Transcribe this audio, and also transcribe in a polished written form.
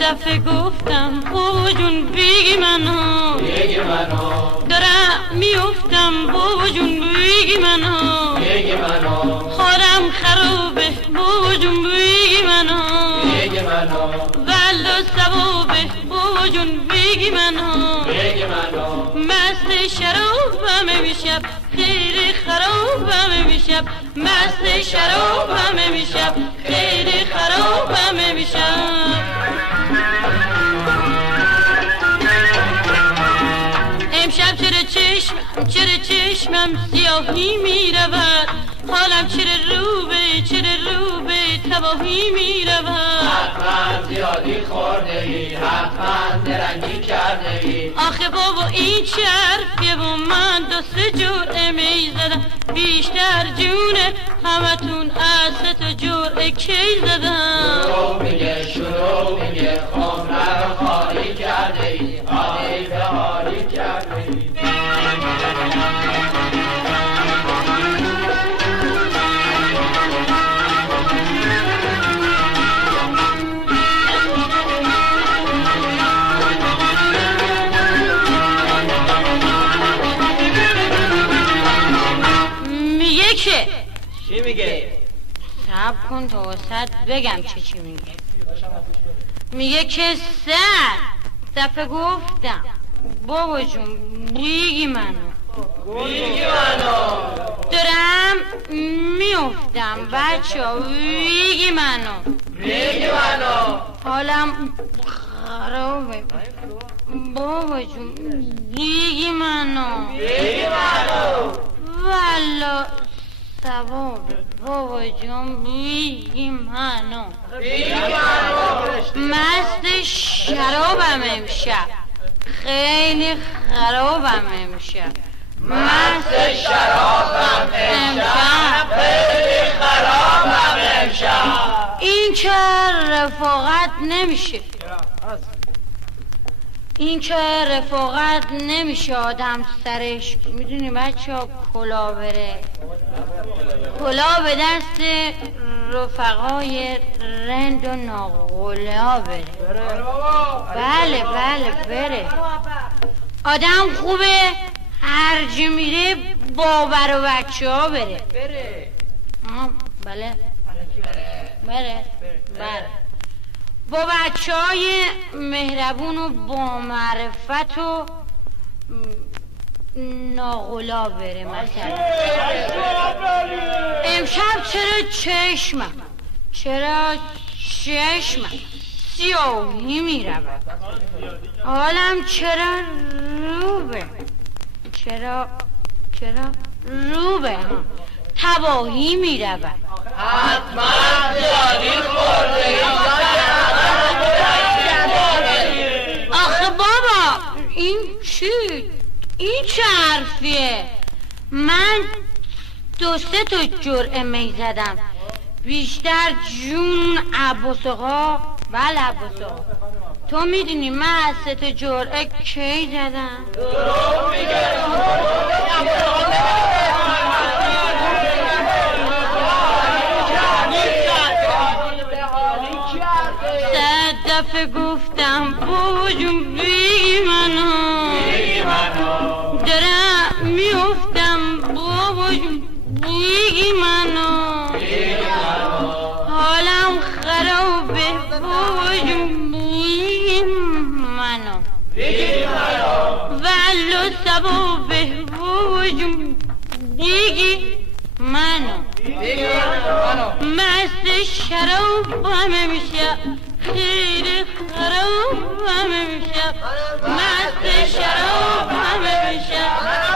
دفعه گفتم بابا جون بگی منو دارم میفتم بابا جون بگی منو حالم خرابه بابا جون بگی منو والله ثوابه بابا جون بگی منو مست شرابم میشب خیلی خرابم میشب مست شرابم میشب خیلی خرابم میشب امشب چرا چشمم سیاهی میرود حالم چرا رو به تباهی میرود حتما زیادی خورده ای حتما درنگی کرده ای آخه بابا این چه حرفیه و من 2-3 جرعه می زدم بیشتر جونه همتون از 3 جرعه کی زدم شروع میگه خمره رو خالی کرده ای آهی به حالی کرده ای چی میگه؟ صبر کن تا وسط بگم چی میگه میگه که دفعه گفتم بابا جون بگی منو دارم میفتم بچه ها بگی منو حالم خرابه بابا جون بگی منو والا ثوابه بابا جون بگی منو مست شرابم امشب خیلی خرابم امشب مست شرابم امشب خیلی خرابم امشب این که رفاقت نمیشه این که رفاقت نمیشه آدم سرش میدونی بچه ها کلا بره کلا به دست رفقای رند و ناقلا بره بله بره آدم خوبه هر جا میره باور و بچه ها بره بله با بچه های مهربون و با معرفت و ناغلا بره مثلا امشب چرا چشمم سیاهی میرود حالم چرا روبه تباهی میرود حتما زیادی خورده آخه بابا این چه حرفیه من 2-3 جرعه می زدم بیشتر جون عباس آقا بله عباس آقا تو میدونی من از 3 جرعه کی زدم دفعه گفتم بابا جون بگی منو دارم میفتم بابا جون بگی منو حالم خرابه بابا جون بگی منو والله ثوابه بابا جون بگی منو مست شرابم میشه خیلی خرابم میشه مست شرابم میشه